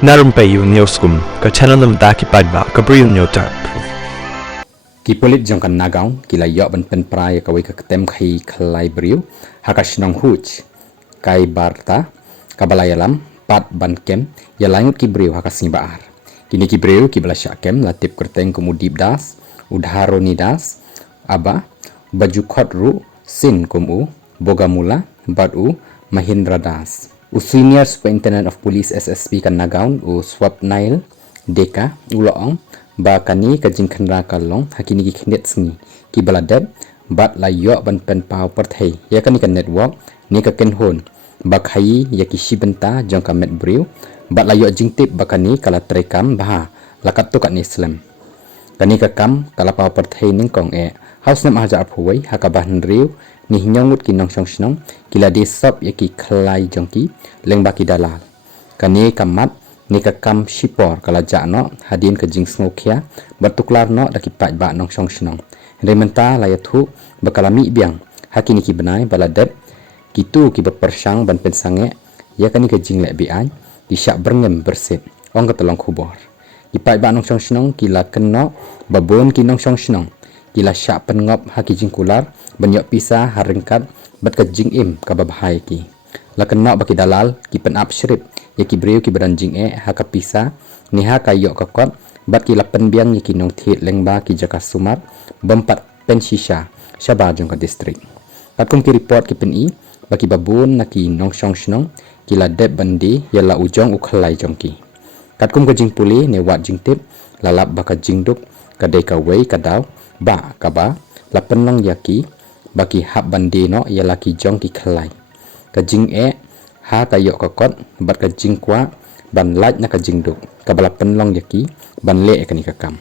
Narumpayu Neoskum, ka channel nam da ki padba, ka briu nyotar. Ki polit jong kan nagaw kila yok ban pen prai ka wei ka ketem khai khlai briu hakash nong huch kai barta kabalayalam pat ban kem ya langut ki briu hakas ni baar kini ki briu ki bala syak kem la tip kerteng kumudip das udharo ni das aba baju khot ru sin kumu bogamula badu Mahindra das Senior Superintendent of Police SSP kan nagaun swap nail deka uloong ba kani ka jingkhanra kalong hakini ki khnet sngi ki baladep bat la yo ban pen pau perthei ya kani ka network ni ka ken hon ba khai ya ki shibenta jong ka met briu bat la yo jingtip ba kani kala trekam ba lakat tu kat ni islam kani ka kam kala pau perthei ning kong house nam haja aphuwai hakabah riu ni nyongut ki nong song snong kila de sop ya ki khlai jong ki leng ba ki dalal kani kamat ni ka kam shipor kala jano hadin ka jing smokia bertuklar no daki pat ba nong song snong rementa layathu bakalami biang hakini ki benai baladep kitu ki berpersang ban pensange ya kani ka jing le bi an di syak berngem berset ong ka tolong khubor ki pat ba nong song snong kila kenno babon ki nong song snong kila syak pengop haki jing kular benyok pisa haringkat bat ka jing im ka babhai ki la kenno baki dalal ki pen up shrip ya ki breu ki beranjing haka pisa ni ha kayo ka kot bat ki lapen biang ki nong thit lengba ki jaka sumat bempat pen shisha shaba jong ka district patkum ki report ki pen i baki babun na ki nong song snong ki la deb bandi ya la ujong ukhlai jong ki katkum ka jing puli ne wat jing tip lalap baka jing duk ka de ka wei ka daw ba ka ba lapen long yaki baki hab bandi no ya laki jong ki khlai ka jing ha kayo ka kot bat ka jing kwa ban laj na ka jing duk ka bala penlong yaki ban le ka ni ka kam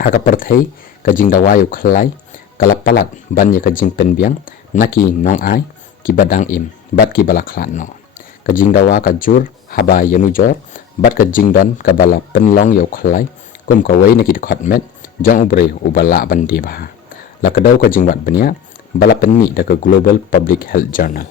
ha ka perthei ka jing dawayo khlai kala palat ban ya ka jing pen biang naki nong ai ki badang im bat ki bala khlat no ka jing dawa ka jur haba yanu jor bat ka jing don ka bala penlong yo khlai kum ka wei na ki khot met jong ubre ubala ban di ba la ka daw ka jing bat bania bala penmi da ka Global Public Health Journal